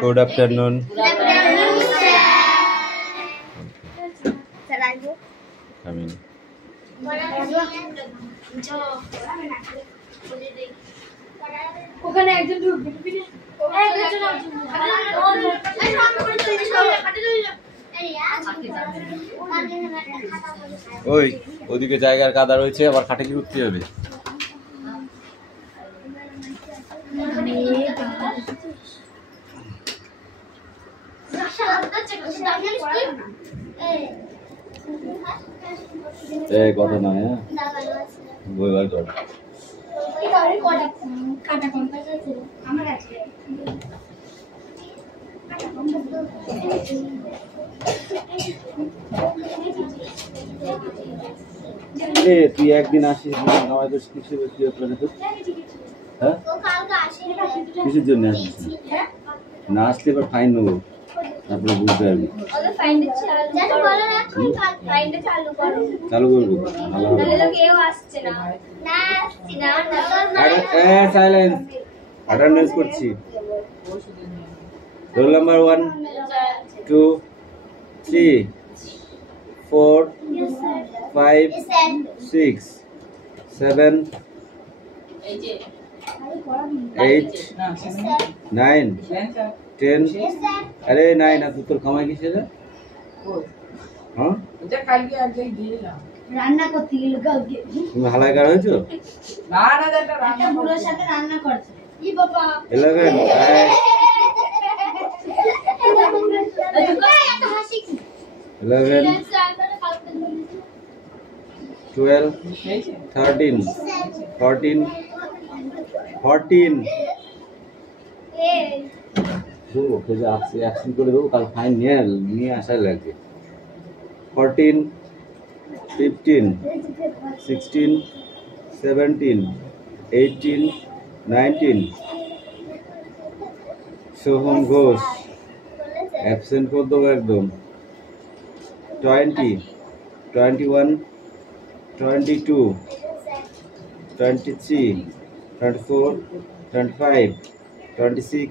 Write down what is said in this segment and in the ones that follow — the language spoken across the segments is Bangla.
Good afternoon. Come in. ওখানে একজন ঢুকবে ওই ওদিকে জায়গার কাদা রয়েছে, আবার খাটে কি উঠতে হবে? এই কথা নয়, হ্যাঁ বই বার কর। তুই একদিন আসিস হ্যাঁ কিসের জন্য আসিস? না আসলে এবার ফাইন নেবো, তারপরে বুঝতে পারবি। চালু করবো অ্যাটেন্ডেন্স করছি। Roll number 1 2 3 4 5 6 7 8 9 10। अरे 9 না তোর কামাই কিসে রে? হ্যাঁ এটা কালকে আগে দিলাম রান্না করতে গেল কালকে। তুমি হালাইকার হয়েছো? না না এটা রান্না পুরোর সাথে রান্না করছে। ই বাবা 11 এত হাসি কি 11 12 13 14 14 ওকে যে অ্যাকশন করে দেবো, কাল ফাইন নিয়ে আসাই লাগবে। 14 15 16 17 18 19 সোহম ঘোষ অ্যাবসেন্ট করে দেবো একদম। 20 21 22 23 24 25 26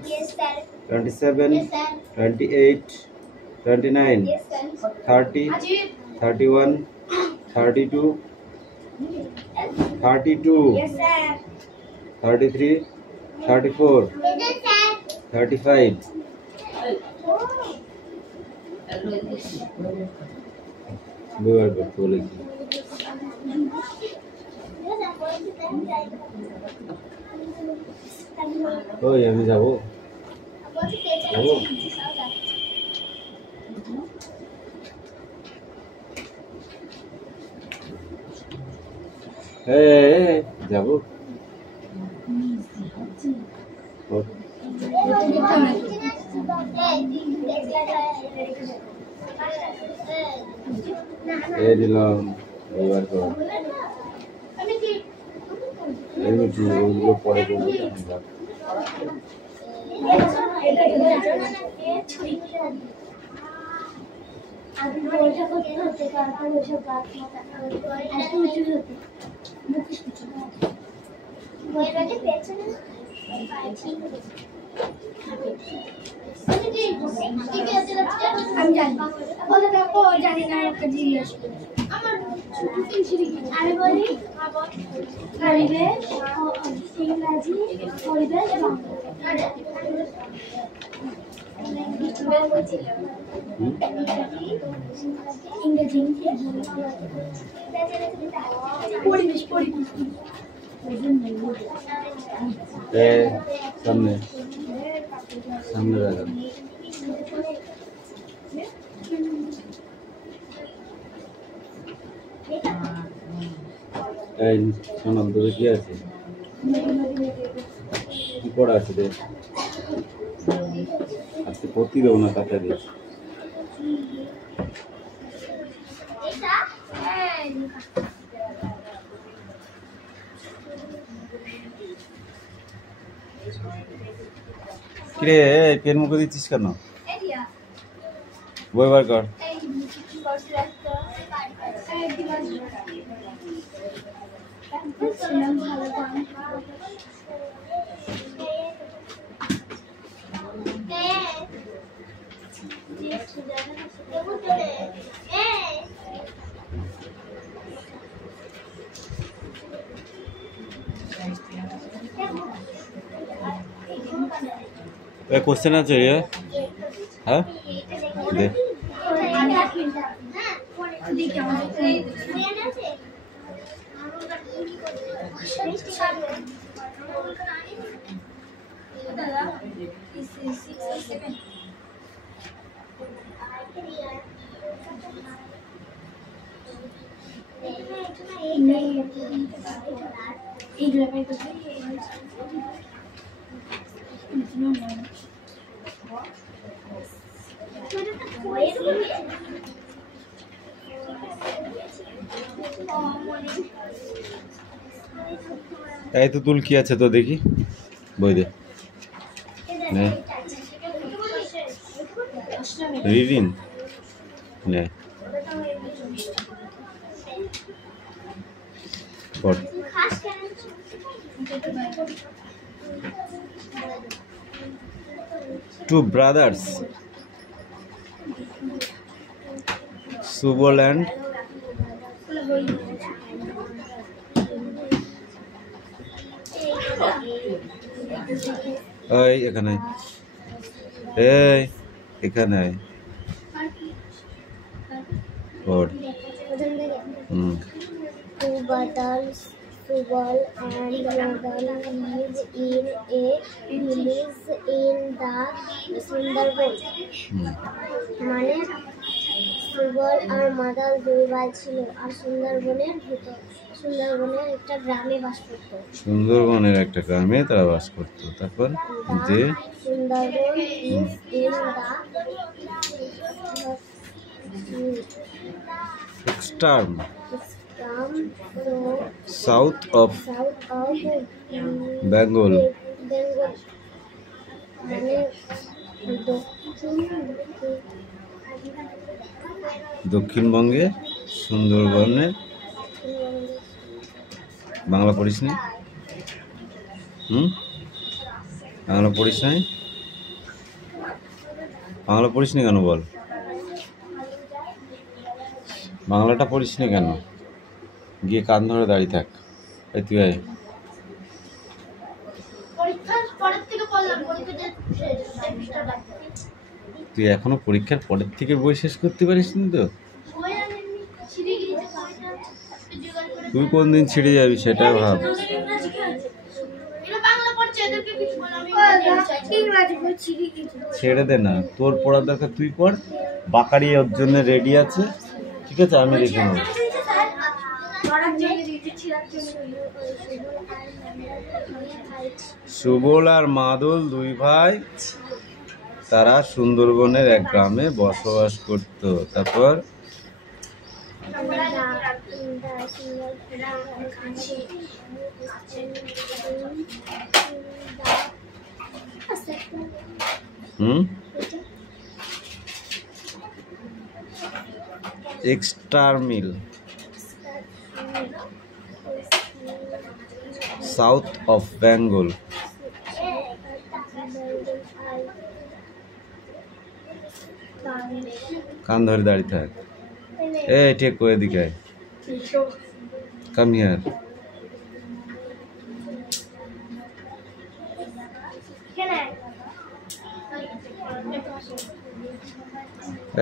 27 28 29 30 31 32 32 33 34 35 বলেছি। ওই আমি যাবো যাবো দিলাম এবার ওইগুলো পরে করবো। আমি জানি না একটা জিনিস আমি বলি পরিবেশ ইংরাজি পরিবেশ ইংরেজি পরিবেশ পরিবেশ সামনে সামনে রাখা এই সোনাম তোর কি আছে কি পড়া আছে রে আজকে পড়তে দেবো না কাটা দিয়ে কিরে পেন মুখে দিচ্ছিস কেন বই বার কর क्वेश्चन আছে হ্যাঁ দে এই তো তুল কি আছে তো দেখি বই দে নে রিডিং নে পড় Two brothers, Subal and এখানে এখানে পড় Two brothers, Subal and Madal live in a village in the Sundarban. মানে সুবল আর মাদাল দুই ভাই ছিল আর সুন্দরবনের একটা গ্রামে বাস করত। সুন্দরবনের একটা গ্রামে তারা বাস করত। তারপর যে Sundarban is in the extreme south of Bengal. মানে দক্ষিণবঙ্গে সুন্দরবনের বাংলা পড়িস নি? বাংলা পড়িস নাই? বাংলা পড়িস নি কেন বল? বাংলাটা পড়িস নি কেন? গিয়ে কান ধরে দাঁড়িয়ে থাক। এই তুই আয়। তুই এখনো পরীক্ষার পরের থেকে বই শেষ করতে পারিস নি তো? তুই কোন দিন ছিঁড়ে যাবি সেটা ভাব। ছেড়ে দে না, তোর পড়ার দরকার তুই পড়। বাকারি ওর জন্য রেডি আছে, ঠিক আছে? আমি দেখে নেব। সুবল আর মাদল দুই ভাই, তারা সুন্দরবনের এক গ্রামে বসবাস করত। তারপর extreme south of Bengal. কান ধরে দাঁড়িয়ে থাক। এই ঠিক করে এদিকে আয়। Come here.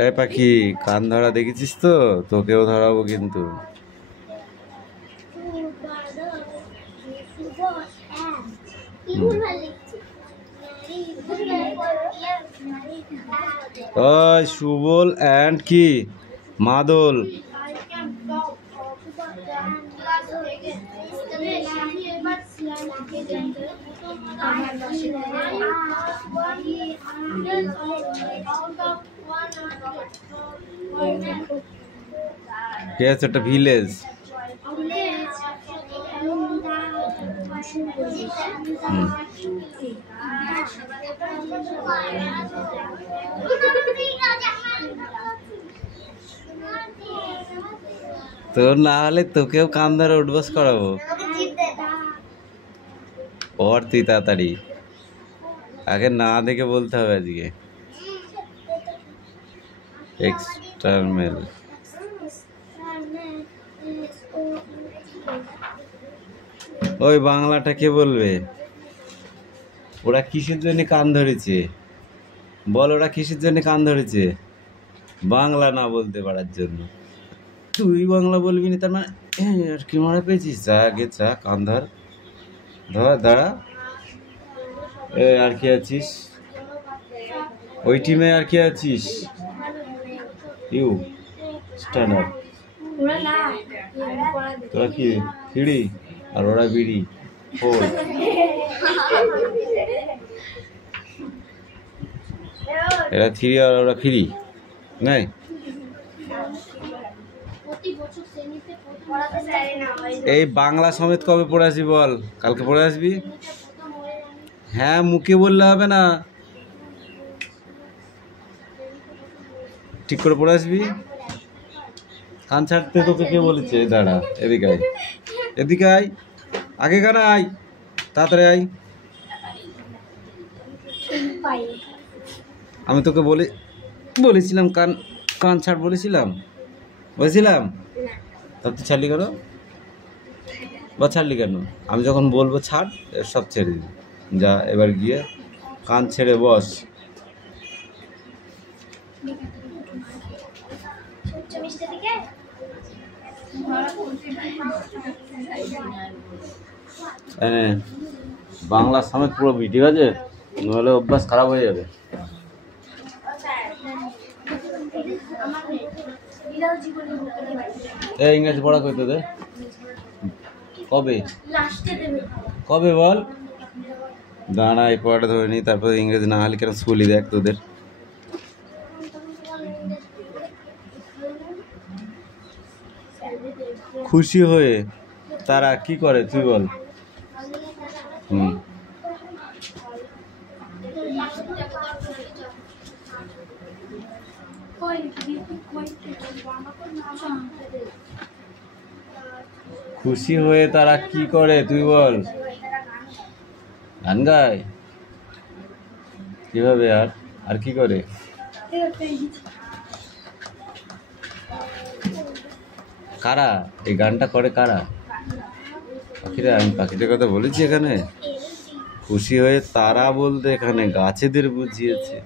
এই পাখি, কান ধরা দেখেছিস তো? তোকেও ধরাবো কিন্তু। ওই সুবল অ্যান্ড কি মাদল, কে আছে একটা ভিলেজ। তো না হলে তোকেও কান ধরে উঠবস করাবো। পর তুই তাড়াতাড়ি, আগে না দেখে বলতে হবে আজকে। এক্সটার্নাল। ওই বাংলাটা কে বলবে? ওরা কিসের জন্য কান ধরেছে বল? ওরা কিসের জন্য কান ধরেছে? বাংলা না বলতে পারার জন্য। তুই বাংলা বলবি না তার মানে আর কি মনে পেয়েছিস? যা আগে চা, কান ধর, ধর, দাঁড়া। আর কি আছিস ওই টিমে? আর কি আছিস? You stand up. তোরা কি ফিরি আর ওরা বিড়ি? এরা থ্রি আর ওরা ফ্রি নাই। এই বাংলা সমেত কবে পড়ে আসবি বল? কালকে পড়ে আসবি? হ্যাঁ, মুখে বললে হবে না, ঠিক করে পড়ে আসবি। কান ছাড়তে তোকে কে বলেছে? দাঁড়া, এদিকে আয়, এদিকে আয়, আগে কানা আয়, তাড়াতাড়ি আয়। আমি তোকে বলেছিলাম কান কান ছাড় বলেছিলাম তা তুই ছাড়লি কেন? বা ছাড়লি কেন? আমি যখন বলবো ছাড়, সব ছেড়ে দিবি। যা এবার গিয়ে কান ছেড়ে বস। বাংলা সমেত পুরো ঠিক আছে, নাহলে অভ্যাস খারাপ হয়ে যাবে। ইংরেজি পড়া কই তোদের? কবে বল? দাঁড়া, এই পড়াটা ধরে নি, তারপরে ইংরেজি না হলে কেন স্কুলই দেখ তোদের। খুশি হয়ে তারা কি করে তুই বল? খুশি হয়ে তারা কি করে তুই বল? গান গায়? কিভাবে? আর কি করে? কারা এই গানটা করে? কারা? পাখিরা। আমি পাখিদের কথা বলেছি এখানে। খুশি হয়ে তারা বলতে এখানে গাছেদের বুঝিয়েছে।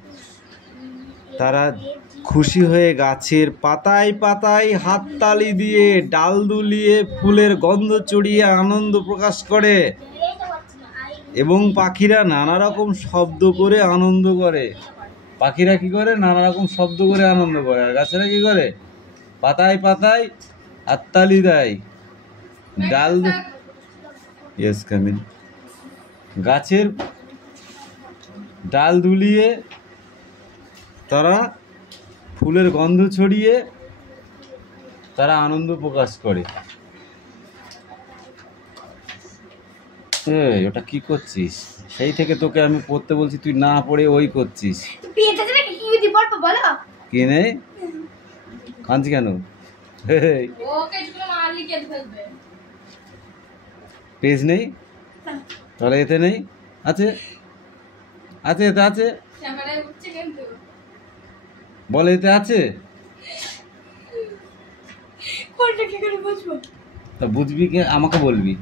তারা খুশি হয়ে গাছের পাতায় পাতায় হাততালি দিয়ে, ডাল দুলিয়ে, ফুলের গন্ধ চড়িয়ে আনন্দ প্রকাশ করে। এবং পাখিরা নানা রকম শব্দ করে আনন্দ করে। পাখিরা কি করে? নানা রকম শব্দ করে আনন্দ করে। আর গাছেরা কি করে? পাতায় পাতায় হাততালি দেয়, ডাল। Yes, come in. গাছের ডাল দুলিয়ে তারা ফুলের গন্ধ ছড়িয়ে তারা আনন্দ প্রকাশ করে। ওটা কি করছিস? সেই থেকে তোকে আমি পড়তে বলছি, তুই না পড়ে ওই করছিস। কি নেই? কাঁদছি কেন? পেজ নেই? তাহলে এতে নেই? আছে, আছে, এতে আছে। বলে এতে আছে। তা বুঝবি কে? আমাকে বলবি।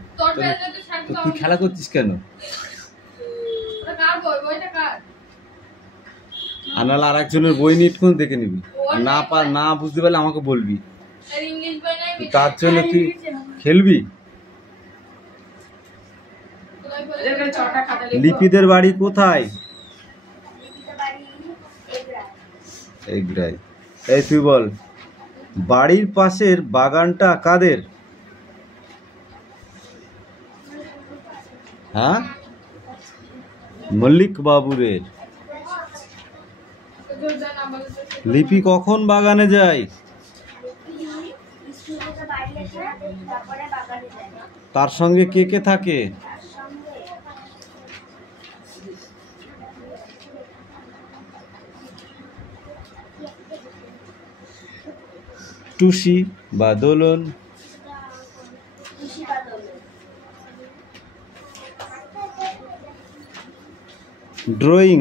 তুই খেলা করছিস কেন? আনাল আর একজনের বই নিয়ে দেখে নিবি। না বুঝতে পারলে আমাকে বলবি। তার জন্য তুই খেলবি। লিপিদের বাড়ি কোথায়? এগরাই। এই তুই বল, বাড়ির পাশের বাগানটা কাদের? হ্যাঁ, মল্লিক বাবুরের। লিপি কখন বাগানে যায়? তার সঙ্গে কে কে থাকে? টুসি বা দোলন। ড্রয়িং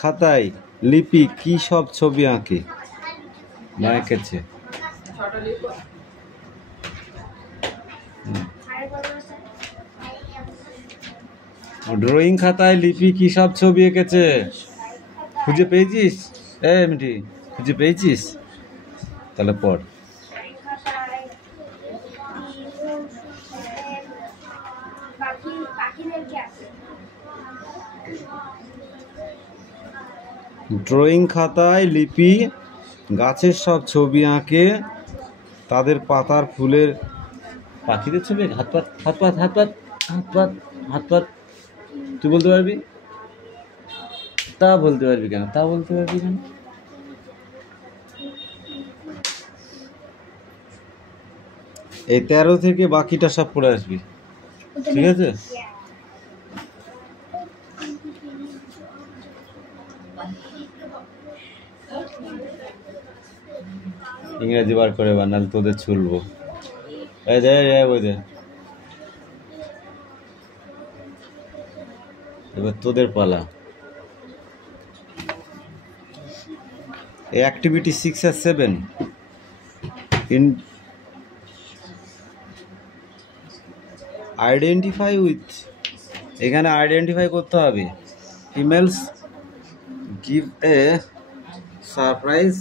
খাতায় লিপি কি সব ছবি আঁকে বা এঁকেছে? ড্রয়িং খাতায় লিপি কি সব ছবি এঁকেছে? খুঁজে পেয়েছিস? মিটি খুঁজে পেয়েছিস? তাহলে পড়। ড্রয়িং খাতায় লিপি গাছের সব ছবি আঁকে, তাদের পাতার ফুলের পাখিদের ছবি। হাত পাত হাত পাত হাত পাত হাত পাত হাত পাত। তুই বলতে পারবি? তা বলতে পারবি কেন? তা বলতে পারবি কেন? এই 13 থেকে বাকিটা সব পড়ে আসবি, ঠিক আছে? ইংরেজি বার করে বা নাহলে তোদের ছুলবো। এই দে ওই দে, এবার তোদের পালা। অ্যাক্টিভিটি 6 আর 7 ইন আইডেন্টিফাই উইথ, এখানে আইডেন্টিফাই করতে হবে। Females give a surprise,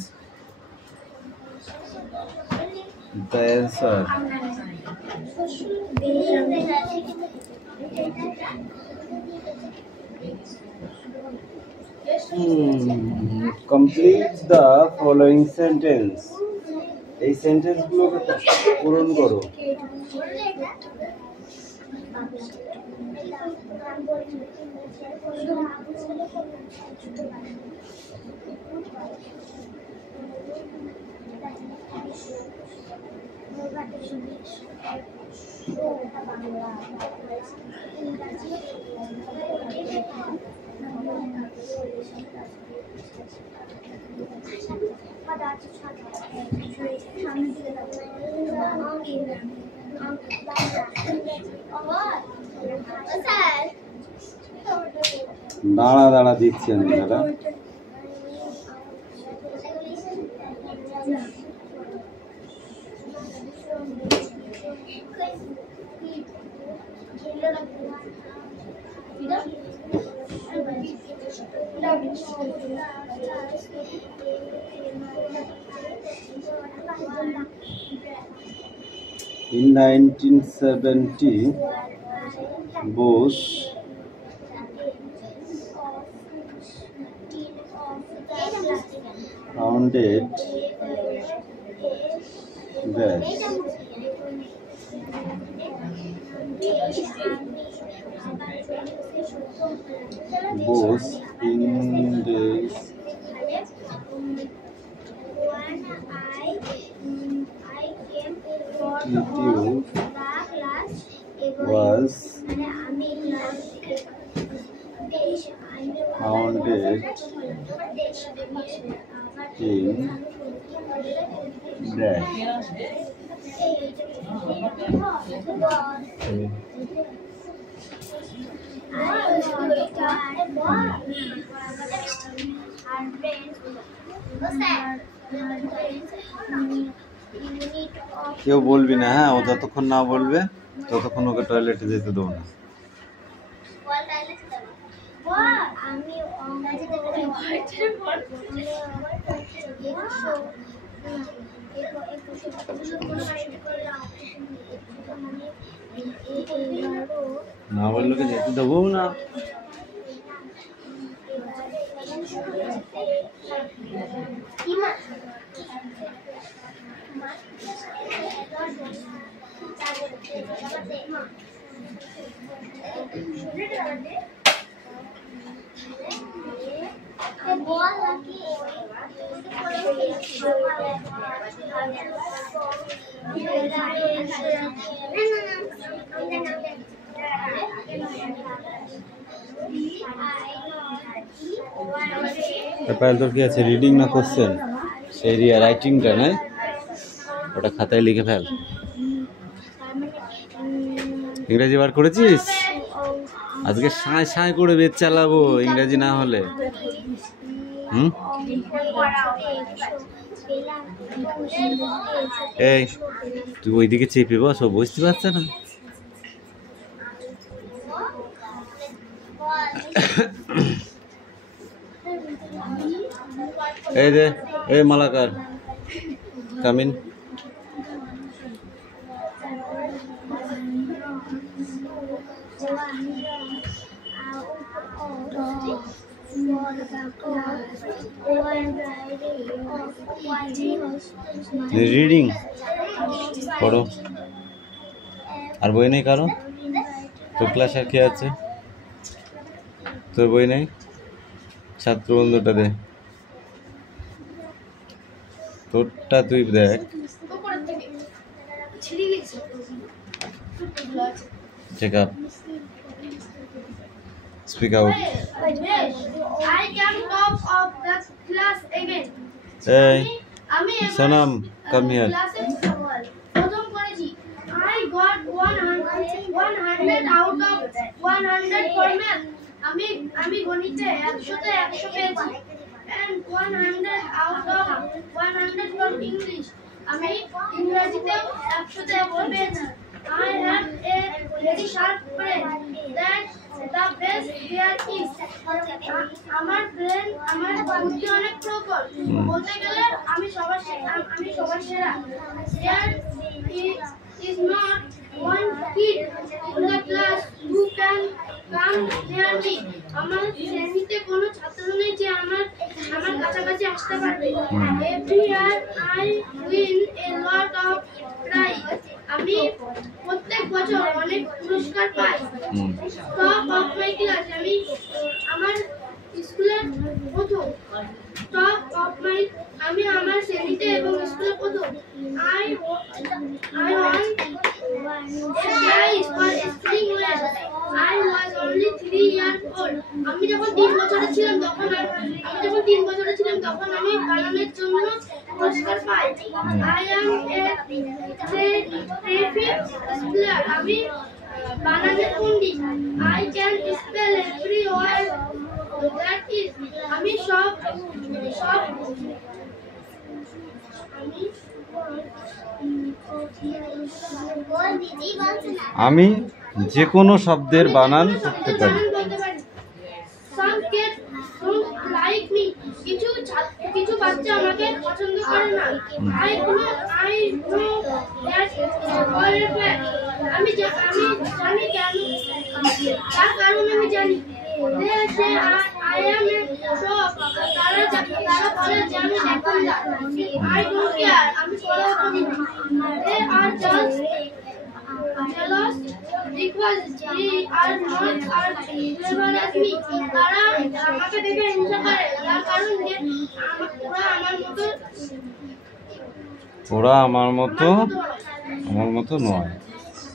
the answer complete the following sentence. এই সেন্টেন্স গুলোকে পূরণ করো। দাঁড়া দাঁড়া দিচ্ছি আমি দাদা। In 1970, Bose founded Bose Industries was founded in dash. কেউ বলবি না, হ্যাঁ? ও যতক্ষণ না বলবে ততক্ষণ ওকে টয়লেটে যেতে দেবো না। না বললে ওকে যেতে দেবো না। তোর কি আছে, রিডিং না কোশ্চেন? সেই রাইটিংটা নয়, ওটা খাতায় লিখে ফেল। ইংরেজি বার করেছিস? আজকে সাঁই সাঁই করে বেচ চালাবো ইংরেজি না হলে। এই তুই ওইদিকে চেপে বস, ও বুঝতে পারছে না। এই রে, এই মালাকার কামিন। রিডিং পড়ো। আর বই নেই কারো? তোর ক্লাস আর কে আছে? তোর বই নেই? ছাত্র বন্ধুটা দে, তোরটা তুই দেখ। Check up, speak out. এই Sonam, come here. I got 100 out of 100 for math. আমি গণিতে 100 তে 100 পেয়েছি। And 100 out of 100 for English. আমি ইংরেজিতে 100 তে 100 পেয়েছি। I have a very sharp brain. That the best there is. আমার ব্রেন, আমার বুদ্ধি অনেক প্রখর। বলতে গেলে আমি সবার সেরা। There is not one kid in the class who can come near me. আমার শ্রেণীতে কোনো ছাত্র নেই যে আমার কাছাকাছি আসতে পারবে। Every year I win a lot of prize. আমি প্রত্যেক বছর অনেক পুরস্কার পাই। Top of my class, আমি আমার স্কুলের প্রথম। Top of my, আমি আমার শ্রেণীতে এবং স্কুলের প্রথম। I won a prize for speaking well. I was only 3 years old. আমি যখন 3 বছরের ছিলাম তখন আমি বানানের জন্য পুরস্কার পাই। I am a traffic speller. আমি বানানের পণ্ডিত। I can spell every word that is. আমি সব আমি যে কোনো শব্দের বানান করতে পারি। কিছু বাচ্চা আমাকে পছন্দ করে না। আমি জানি কেন, তার কারণ আমি জানি। তারা বলে যে আমি দেখুন না। I don't care. আমি পড়াও করি না। They are just jealous because they are not as clever as me. তারা আমাকে দেখে হিংসা করে, তার কারণ যে ওরা আমার মতো নয়।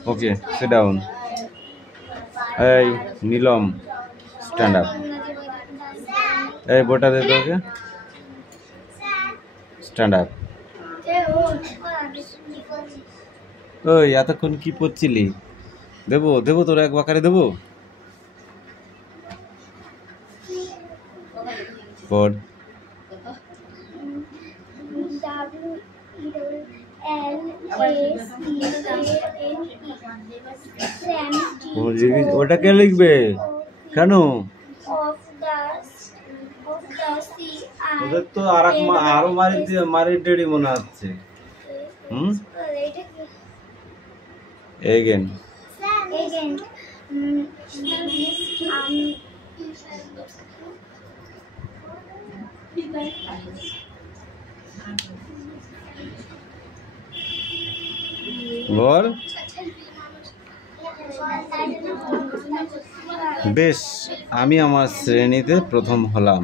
ওকে, সিট ডাউন। এই নীলম, স্ট্যান্ড আপ। এই বইটা দে তো, ওকে স্ট্যান্ড আপ। ওই এতক্ষণ কি পড়ছিলি? দেবো তোরা এক বাকারে দেবো। পড়। ওটা কে লিখবে? কেন? ওদের তো আরো মারি টেডি মনে হচ্ছে। এগেন বল। বেশ, আমি আমার শ্রেণীতে প্রথম হলাম।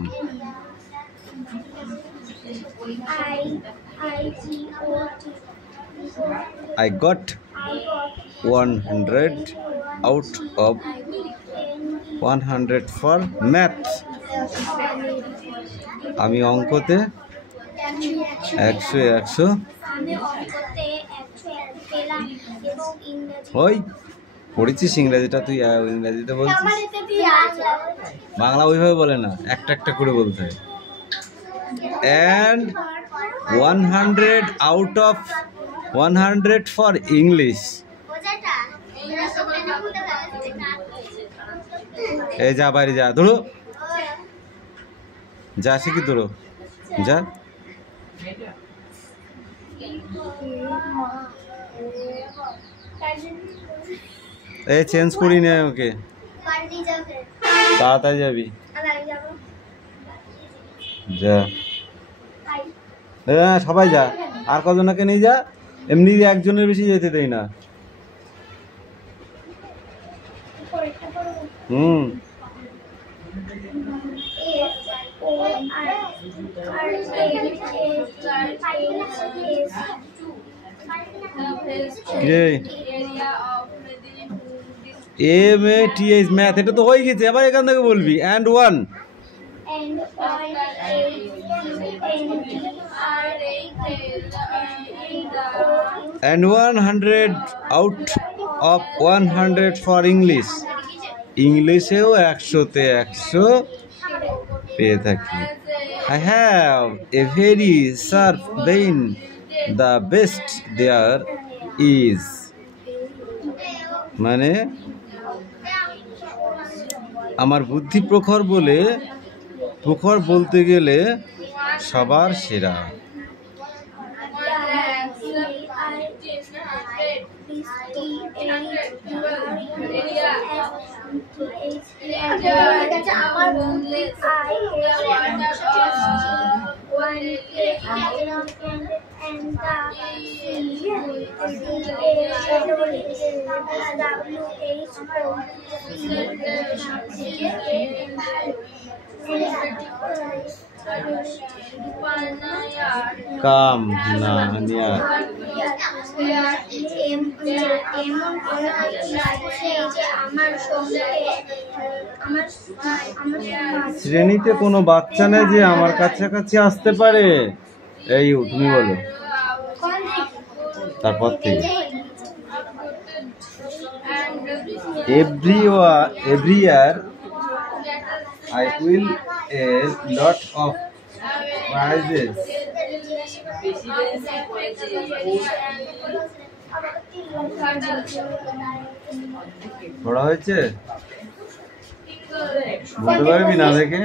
I got 100 out of 100 for math. আমি অঙ্কতে 100 ওই পড়েছিস ইংরেজিটা? তুই ইংরেজিতে বলছিস, বাংলা ওইভাবে বলে না, একটা একটা করে বলতে হয়। And 100 out of 100 for English. এই যা বাইরে যা, ধরো যা, শিখি ধরো যা। এই চেঞ্জ করি না ওকে, তাড়াতাড়ি যাবি যা। হ্যাঁ সবাই যা, আর কজনকে নিয়ে যা, এমনি একজনের বেশি যেতে দেই না। MATH ম্যাথ, এটা তো হয়ে গেছে, আবার এখান থেকে বলবি। and 1 and 100 out of 100 for English. ইংলিশেও 100-তে 100 পেয়ে থাকি। I have a very sharp brain, the best there is. মানে আমার বুদ্ধি প্রখর বলে, প্রখর বলতে গেলে সবার সেরা। কাম না নিয়া শ্রেণীতে কোনো বাচ্চা নেই যে আমার কাছাকাছি আসতে পারে। এই তুমি বলো তারপর থেকে। every year I win a lot of prizes. পড়া হয়েছে, বলতে পারবি না দেখে?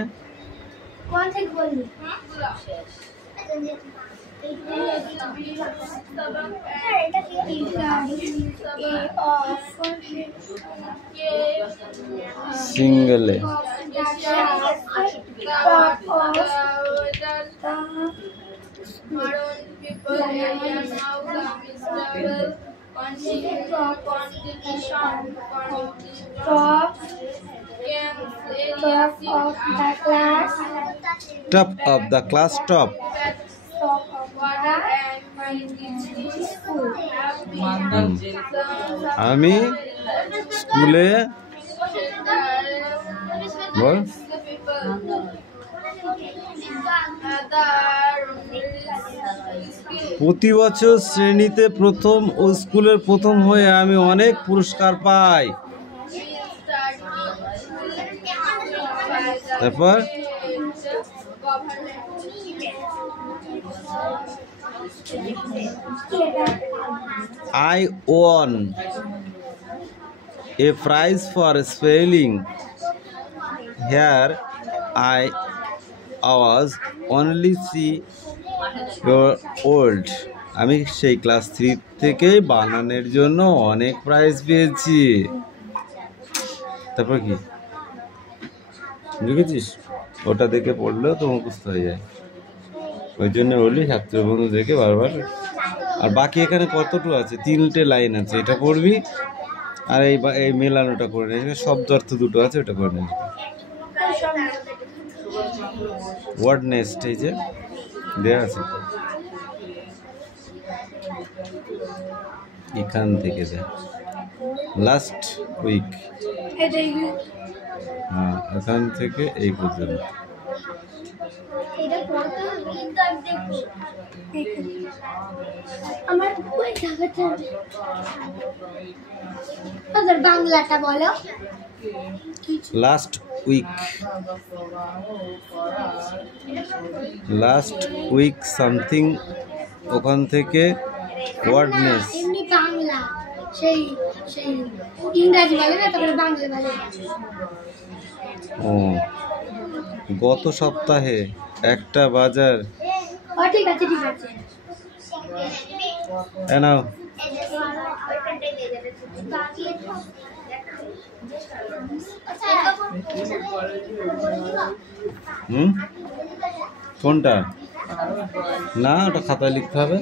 সিঙ্গেলে top of the class, top. আমি স্কুলে বল প্রতি বছর শ্রেণীতে প্রথম ও স্কুলের প্রথম হয়ে আমি অনেক পুরস্কার পাই। তারপর I won a prize for spelling. Here I was only 3 years old. আমি সেই ক্লাস 3 থেকে বানানের জন্য অনেক প্রাইজ পেয়েছি। তারপর কি বুঝেছিস? ওটা দেখে পড়লেও তো মুখস্থ হয়ে যায়, ওই জন্য বলি ছাত্র বন্ধু দেখে বারবার। আর বাকি এখানে কতটুকু আছে, 3টে লাইন আছে, এটা পড়বি আর এই মেলানোটা করে নেবে। শব্দ অর্থ দুটো আছে, ওটা করে নেবে। ওয়ার্ড নেস্ট এই যে দেওয়া আছে, এখান থেকে যা লাস্ট উইক, হ্যাঁ এখান থেকে এই পর্যন্ত। আমার বাংলাটা বলো। লাস্ট উইক সামথিং, ওখান থেকে ওয়ার্ডনেস। এমনি বাংলা সেই সেই ইংরেজি বলে না, তারপরে বাংলা বলে। ও, গত সপ্তাহে একটা বাজার। ঠিক আছে ঠিক আছে। নাও। কোনটা? না, ওটা খাতায় লিখতে হবে।